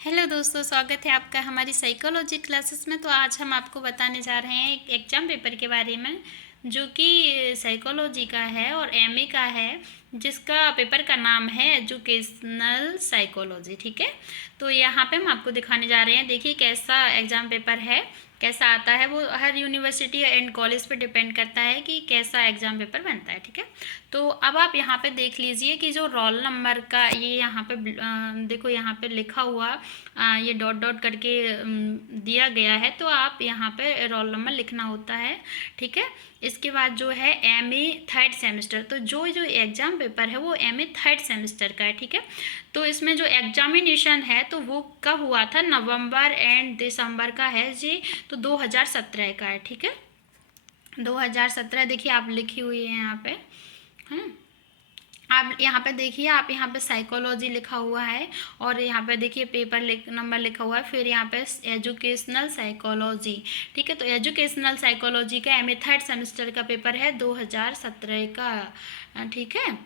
Hello दोस्तों, स्वागत है आपका हमारी साइकोलॉजी क्लासेस में। तो आज हम आपको बताने जा रहे हैं एक एग्ज़ाम पेपर के बारे में जो कि साइकोलॉजी का है और एमए का है, जिसका पेपर का नाम है एजुकेशनल साइकोलॉजी। ठीक है, तो यहाँ पे हम आपको दिखाने जा रहे हैं। देखिए कैसा एग्ज़ाम पेपर है, कैसा आता है। वो हर यूनिवर्सिटी एंड कॉलेज पे डिपेंड करता है कि कैसा एग्ज़ाम पेपर बनता है। ठीक है, तो अब आप यहाँ पे देख लीजिए कि जो रोल नंबर का ये यहाँ पे देखो यहाँ पे लिखा हुआ ये डॉट डॉट करके दिया गया है, तो आप यहाँ पे रोल नंबर लिखना होता है। ठीक है, इसके बाद जो है एमए थर्ड सेमेस्टर, तो जो जो एग्ज़ाम पेपर है वो एमए थर्ड सेमेस्टर का है। ठीक है, तो इसमें जो एग्जामिनेशन है तो वो कब हुआ था, नवंबर एंड दिसंबर का है जी, तो 2017 का है। ठीक है, 2017 देखिए आप लिखी हुई है यहाँ पे। हैं, आप यहाँ पे देखिए, आप यहाँ पे साइकोलॉजी लिखा हुआ है और यहाँ पे देखिए पेपर नंबर लिखा हुआ है, फिर यहाँ पे एजुकेशनल साइकोलॉजी। ठीक है, तो एजुकेशनल साइकोलॉजी का एमए थर्ड सेमेस्टर का पेपर है 2017 का। ठीक है,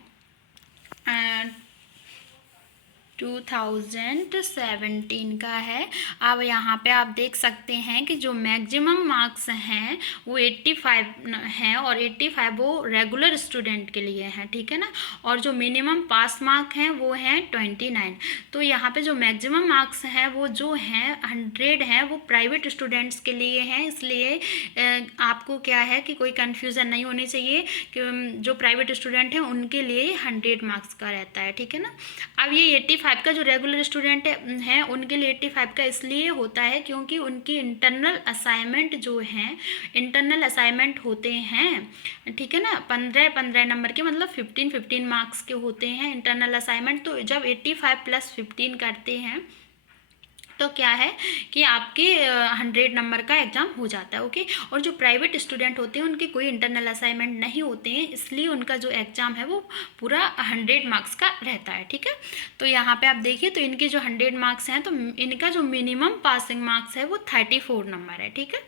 2017 का है। अब यहाँ पे आप देख सकते हैं कि जो मैक्सिमम मार्क्स हैं वो 85 हैं और 85 वो रेगुलर स्टूडेंट के लिए हैं। ठीक है ना, और जो मिनिमम पास मार्क हैं वो हैं 29। तो यहाँ पे जो मैक्सिमम मार्क्स हैं वो जो हैं 100 हैं, वो प्राइवेट स्टूडेंट्स के लिए हैं। इसलिए आपको क्या है कि कोई कन्फ्यूज़न नहीं होनी चाहिए कि जो प्राइवेट स्टूडेंट हैं उनके लिए 100 मार्क्स का रहता है। ठीक है ना, अब ये 85 का जो रेगुलर स्टूडेंट हैं उनके लिए 85 का इसलिए होता है क्योंकि उनकी इंटरनल असाइनमेंट जो हैं, इंटरनल असाइनमेंट होते हैं। ठीक है ना, 15-15 नंबर के, मतलब 15-15 मार्क्स के होते हैं इंटरनल असाइनमेंट। तो जब 85 + 15 करते हैं तो क्या है कि आपके 100 नंबर का एग्ज़ाम हो जाता है। ओके, और जो प्राइवेट स्टूडेंट होते हैं उनके कोई इंटरनल असाइनमेंट नहीं होते हैं, इसलिए उनका जो एग्ज़ाम है वो पूरा 100 मार्क्स का रहता है। ठीक है, तो यहाँ पे आप देखिए, तो इनके जो 100 मार्क्स हैं तो इनका जो मिनिमम पासिंग मार्क्स है वो 34 नंबर है। ठीक है,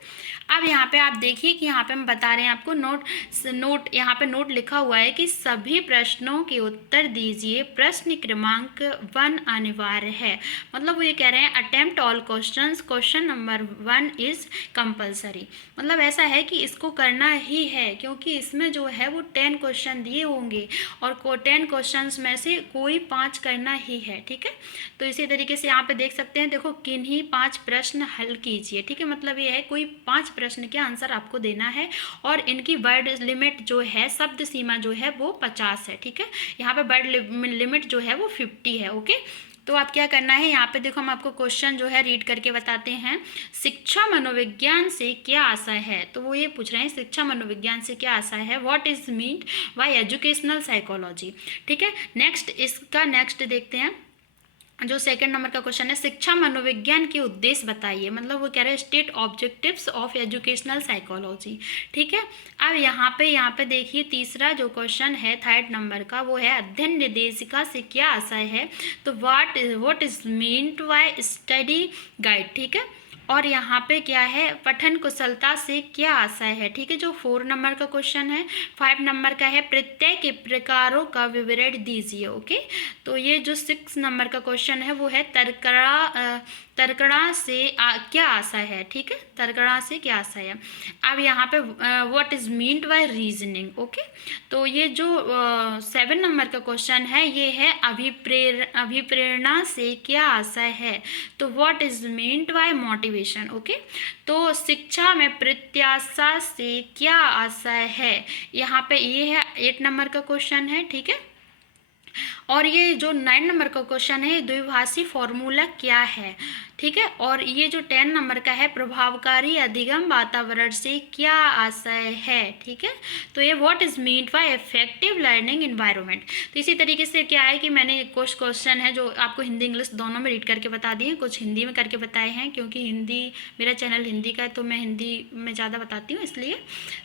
अब यहाँ पे आप देखिए कि यहाँ पे हम बता रहे हैं आपको नोट यहाँ पे नोट लिखा हुआ है कि सभी प्रश्नों के उत्तर दीजिए, प्रश्न क्रमांक 1 अनिवार्य है। मतलब वो ये कह रहे हैं attempt all questions, question number 1 is compulsory. मतलब ऐसा है कि इसको करना ही है क्योंकि इसमें जो है वो 10 क्वेश्चन दिए होंगे और 10 क्वेश्चंस में से कोई 5 करना ही है। ठीक है, तो इसी तरीके से यहाँ पे देख सकते हैं, देखो किन्हीं 5 प्रश्न हल कीजिए। ठीक है, मतलब ये है कोई 5 प्रश्न के आंसर आपको देना है और इनकी वर्ड लिमिट जो है, शब्द सीमा जो है वो 50 है। ठीक है, यहाँ पे वर्ड लिमिट जो है वो 50 है। ओके, तो आप क्या करना है, यहाँ पे देखो हम आपको क्वेश्चन जो है रीड करके बताते हैं। शिक्षा मनोविज्ञान से क्या आशय है, तो वो ये पूछ रहे हैं शिक्षा मनोविज्ञान से क्या आशय है, what is meant by educational psychology. ठीक है, नेक्स्ट इसका नेक्स्ट देखते हैं। जो सेकंड नंबर का क्वेश्चन है, शिक्षा मनोविज्ञान के उद्देश्य बताइए। मतलब वो कह रहे हैं state objectives of educational psychology. ठीक है, अब यहाँ पे देखिए तीसरा जो क्वेश्चन है थर्ड नंबर का, वो है अध्ययन निर्देशिका से क्या आशय है, तो what is meant by study guide. ठीक है, और यहाँ पे क्या है, पठन कुशलता से क्या आशय है। ठीक है, जो 4 नंबर का क्वेश्चन है। 5 नंबर का है प्रत्यय के प्रकारों का विवरण दीजिए। ओके, तो ये जो 6 नंबर का क्वेश्चन है वो है तर्कणा से क्या आशय है। ठीक है, तर्कणा से क्या आशय है। अब यहाँ पे what is meant by reasoning. Okay, तो ये जो 7 नंबर का क्वेश्चन है ये है अभिप्रेरणा से क्या आशय है, तो what is meant by motivation. Okay, तो शिक्षा में प्रत्याशा से क्या आशय है, यहाँ पे ये है 8 नंबर का क्वेश्चन है। ठीक है, और ये जो 9 नंबर का क्वेश्चन है, द्विभाषी फॉर्मूला क्या है। ठीक है, और ये जो 10 नंबर का है, प्रभावकारी अधिगम वातावरण से क्या आशय है। ठीक है, तो ये what is meant by effective learning environment. तो इसी तरीके से क्या है कि मैंने कुछ क्वेश्चन है जो आपको हिंदी इंग्लिश दोनों में रीड करके बता दिए, कुछ हिंदी में करके बताए हैं क्योंकि हिंदी मेरा चैनल हिंदी का है तो मैं हिंदी में ज़्यादा बताती हूँ इसलिए।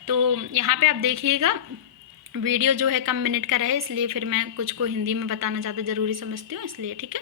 तो यहाँ पर आप देखिएगा वीडियो जो है कम मिनट का रहे, इसलिए फिर मैं कुछ को हिंदी में बताना ज़्यादा ज़रूरी समझती हूँ, इसलिए ठीक है।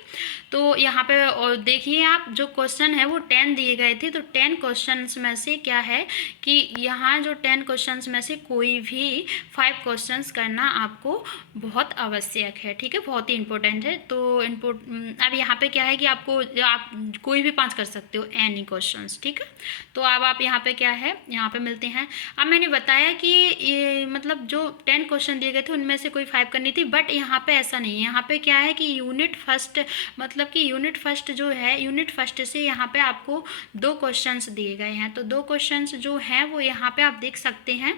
तो यहाँ पे और देखिए आप, जो क्वेश्चन है वो 10 दिए गए थे, तो 10 क्वेश्चंस में से क्या है कि यहाँ जो 10 क्वेश्चंस में से कोई भी 5 क्वेश्चंस करना आपको बहुत आवश्यक है, ठीक है, बहुत ही इंपॉर्टेंट है। तो अब यहाँ पे क्या है कि आपको आप कोई भी 5 कर सकते हो, एनी क्वेश्चंस, ठीक है। तो अब आप यहाँ पे क्या है, यहाँ पे मिलते हैं। अब मैंने बताया कि ये मतलब जो 10 क्वेश्चन दिए गए थे उनमें से कोई 5 करनी थी, बट यहाँ पे ऐसा नहीं है। यहाँ पे क्या है कि यूनिट फर्स्ट, मतलब कि यूनिट फर्स्ट जो है, यूनिट फर्स्ट से यहाँ पे आपको 2 क्वेश्चंस दिए गए हैं। तो 2 क्वेश्चंस जो हैं वो यहाँ पे आप देख सकते हैं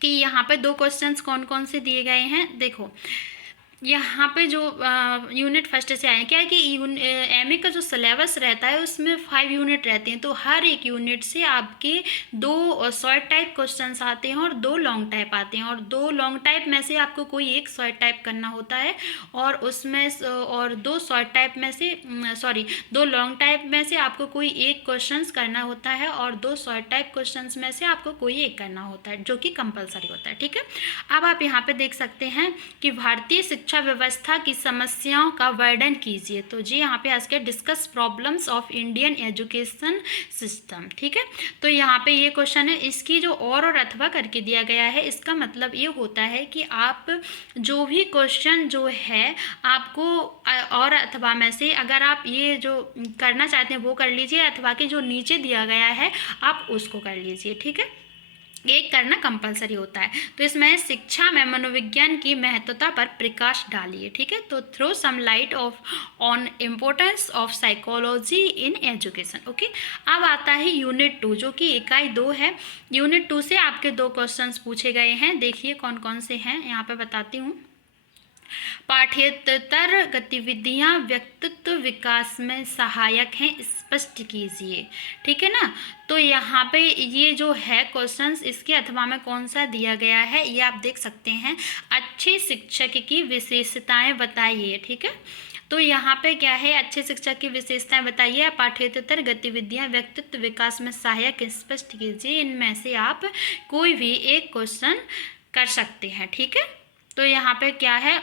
कि यहाँ पे 2 क्वेश्चंस कौन कौन से दिए गए हैं। देखो यहाँ पे जो यूनिट फर्स्ट से आए, क्या है कि एमए का जो सिलेबस रहता है उसमें 5 यूनिट रहते हैं, तो हर एक यूनिट से आपके 2 शॉर्ट टाइप क्वेश्चंस आते हैं और 2 लॉन्ग टाइप आते हैं, और 2 लॉन्ग टाइप में से आपको कोई एक शॉर्ट टाइप करना होता है, और उसमें और 2 शॉर्ट टाइप में से 2 लॉन्ग टाइप में से आपको कोई एक क्वेश्चन करना होता है, और 2 शॉर्ट टाइप क्वेश्चन में से आपको कोई एक करना होता है, जो कि कंपलसरी होता है, ठीक है। अब आप यहाँ पे देख सकते हैं कि भारतीय शिक्षा व्यवस्था की समस्याओं का वर्णन कीजिए। तो जी यहाँ पे आज के discuss problems of Indian education system, ठीक है। तो यहाँ पे ये क्वेश्चन है, इसकी जो और अथवा करके दिया गया है, इसका मतलब ये होता है कि आप जो भी क्वेश्चन जो है आपको और अथवा में से अगर आप ये जो करना चाहते हैं वो कर लीजिए, अथवा के जो नीचे दिया गया है आप उसको कर लीजिए, ठीक है। एक करना कंपलसरी होता है। तो इसमें शिक्षा में मनोविज्ञान की महत्वता पर प्रकाश डालिए, ठीक है। तो throw some light on importance of psychology in education, okay. अब आता है यूनिट 2, जो कि इकाई 2 है। यूनिट 2 से आपके 2 क्वेश्चंस पूछे गए हैं, देखिए कौन कौन से हैं, यहाँ पे बताती हूँ। पाठ्येतर गतिविधियां व्यक्तित्व विकास में सहायक हैं, स्पष्ट कीजिए, ठीक है ना। तो यहाँ पे ये जो है क्वेश्चंस, इसके अथवा में कौन सा दिया गया है ये आप देख सकते हैं। अच्छे शिक्षक की विशेषताएं बताइए, ठीक है। तो यहाँ पे क्या है, अच्छे शिक्षक की विशेषताएं बताइए, पाठ्येतर गतिविधियां व्यक्तित्व विकास में सहायक स्पष्ट कीजिए। इनमें से आप कोई भी एक क्वेश्चन कर सकते हैं, ठीक है। तो यहाँ पे क्या है,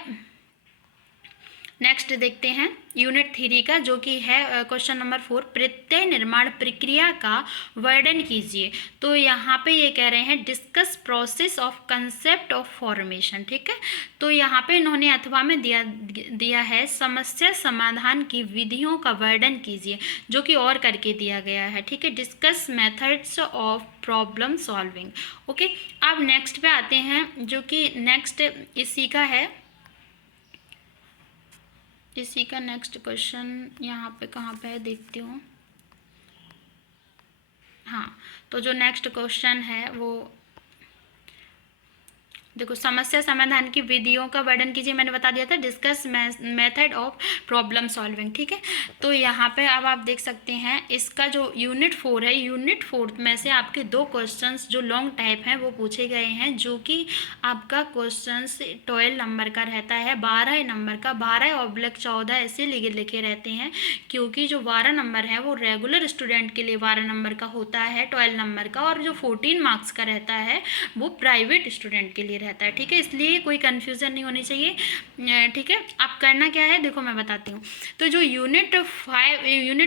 नेक्स्ट देखते हैं यूनिट 3 का, जो कि है क्वेश्चन नंबर 4, प्रत्यय निर्माण प्रक्रिया का वर्णन कीजिए। तो यहाँ पे ये कह रहे हैं discuss process of concept of formation, ठीक है। तो यहाँ पे इन्होंने अथवा में दिया है समस्या समाधान की विधियों का वर्णन कीजिए, जो कि और करके दिया गया है, ठीक है। Discuss methods of problem solving, okay. अब नेक्स्ट पे आते हैं, जो कि नेक्स्ट इसी का है, इसी का नेक्स्ट क्वेश्चन यहाँ पे कहाँ पे है देखती हूँ। हाँ, तो जो नेक्स्ट क्वेश्चन है वो देखो, समस्या समाधान की विधियों का वर्णन कीजिए, मैंने बता दिया था discuss method of problem solving, ठीक है। तो यहाँ पे अब आप देख सकते हैं इसका जो यूनिट 4 है, यूनिट 4 में से आपके 2 क्वेश्चंस जो लॉन्ग टाइप हैं वो पूछे गए हैं, जो कि आपका क्वेश्चंस 12 नंबर का रहता है, 12 नंबर का, 12/14 ऐसे लिखे रहते हैं, क्योंकि जो 12 नंबर है वो रेगुलर स्टूडेंट के लिए 12 नंबर का होता है 12 नंबर का, और जो 14 मार्क्स का रहता है वो प्राइवेट स्टूडेंट के लिए रहता है, ठीक है। इसलिए कोई कन्फ्यूज़न नहीं होनी चाहिए, ठीक है। आप करना क्या है देखो मैं बताती हूँ। तो जो यूनिट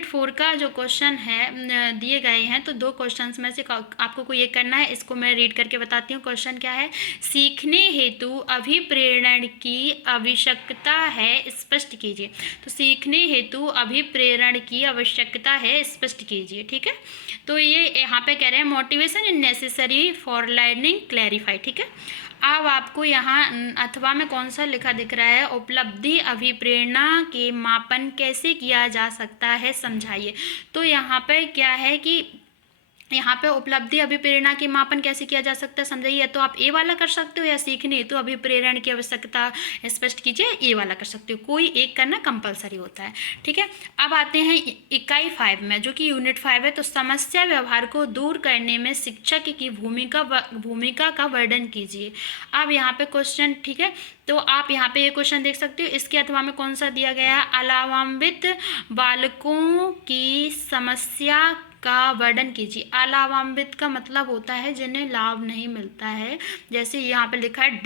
4 का जो क्वेश्चन है दिए गए हैं, तो 2 क्वेश्चंस में से आपको कोई एक करना है। इसको मैं रीड करके बताती हूँ। क्वेश्चन क्या है, सीखने हेतु अभिप्रेरण की आवश्यकता है, स्पष्ट कीजिए। तो सीखने हेतु अभिप्रेरण की आवश्यकता है, स्पष्ट कीजिए, ठीक है। तो ये यहाँ पे कह रहे हैं motivation is necessary for learning clarify, ठीक है। अब आपको यहाँ अथवा में कौन सा लिखा दिख रहा है, उपलब्धि अभिप्रेरणा के मापन कैसे किया जा सकता है, समझाइए। तो यहाँ पे क्या है कि यहाँ पे उपलब्धि अभिप्रेरणा के मापन कैसे किया जा सकता है, समझाइए। तो आप ए वाला कर सकते हो, या सीखने तो अभिप्रेरण की आवश्यकता स्पष्ट कीजिए, ए वाला कर सकते हो, कोई एक करना कंपलसरी होता है, ठीक है। अब आते हैं इकाई 5 में, जो कि यूनिट 5 है। तो समस्या व्यवहार को दूर करने में शिक्षक की भूमिका का वर्णन कीजिए। अब यहाँ पे क्वेश्चन, ठीक है। तो आप यहाँ पे ये क्वेश्चन देख सकते हो, इसके अथवा में कौन सा दिया गया है, अलावान्वित बालकों की समस्या का वर्णन कीजिए। अलाभान्वित का मतलब होता है जिन्हें लाभ नहीं मिलता है। जैसे यहाँ पे लिखा है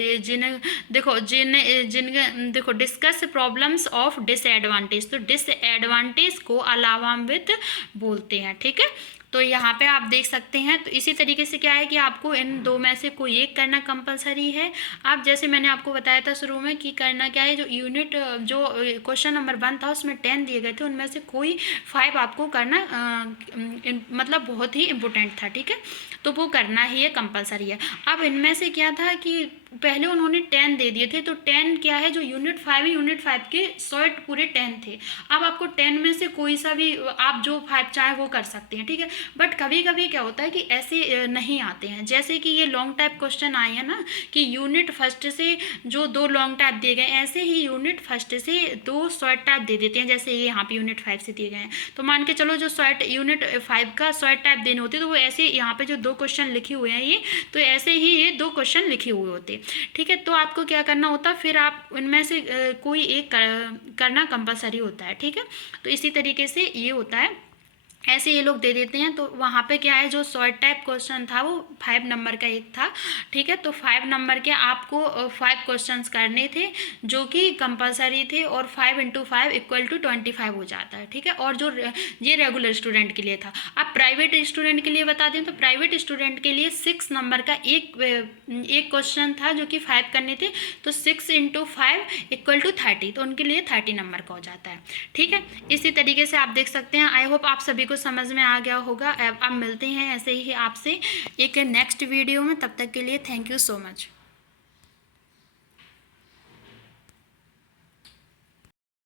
देखो डिस्कस प्रॉब्लम्स ऑफ डिसएडवांटेज, तो डिसएडवांटेज को अलाभान्वित बोलते हैं, ठीक है। तो यहाँ पे आप देख सकते हैं। तो इसी तरीके से क्या है कि आपको इन दो में से कोई एक करना कंपलसरी है। आप जैसे मैंने आपको बताया था शुरू में कि करना क्या है, जो क्वेश्चन नंबर 1 था उसमें 10 दिए गए थे, उनमें से कोई 5 आपको करना मतलब बहुत ही इम्पोर्टेंट था, ठीक है। तो वो करना ही है, कंपलसरी है। अब इनमें से क्या था कि पहले उन्होंने 10 दे दिए थे, तो 10 क्या है, जो यूनिट 5 के शॉर्ट पूरे 10 थे। अब आपको 10 में से कोई सा भी आप जो 5 चाहे वो कर सकते हैं, ठीक है। बट कभी कभी क्या होता है कि ऐसे नहीं आते हैं, जैसे कि ये लॉन्ग टाइप क्वेश्चन आए हैं ना कि यूनिट फर्स्ट से जो 2 लॉन्ग टाइप दिए गए, ऐसे ही यूनिट फर्स्ट से 2 शॉर्ट टाइप दे देते हैं। जैसे ये यहाँ पे यूनिट 5 से दिए गए हैं, तो मान के चलो जो यूनिट 5 का शॉर्ट टाइप देने होते तो वो ऐसे यहाँ पे जो 2 क्वेश्चन लिखे हुए हैं ये, तो ऐसे ही ये 2 क्वेश्चन लिखे हुए होते, ठीक है। तो आपको क्या करना होता, फिर आप इनमें से कोई एक करना कंपलसरी होता है, ठीक है। तो इसी तरीके से ये होता है, ऐसे ये लोग दे देते हैं। तो वहाँ पे क्या है, जो शॉर्ट टाइप क्वेश्चन था वो 5 नंबर का एक था, ठीक है। तो 5 नंबर के आपको 5 क्वेश्चंस करने थे जो कि कंपलसरी थे, और 5 × 5 = 25 हो जाता है, ठीक है। और जो ये रेगुलर स्टूडेंट के लिए था। अब प्राइवेट स्टूडेंट के लिए बता दें तो प्राइवेट स्टूडेंट के लिए 6 नंबर का एक क्वेश्चन था जो कि 5 करने थे, तो 6 × 5 = 30, तो उनके लिए 30 नंबर का हो जाता है, ठीक है। इसी तरीके से आप देख सकते हैं। आई होप आप सभी को समझ में आ गया होगा। अब मिलते हैं ऐसे ही आपसे एक नेक्स्ट वीडियो में, तब तक के लिए थैंक यू सो मच।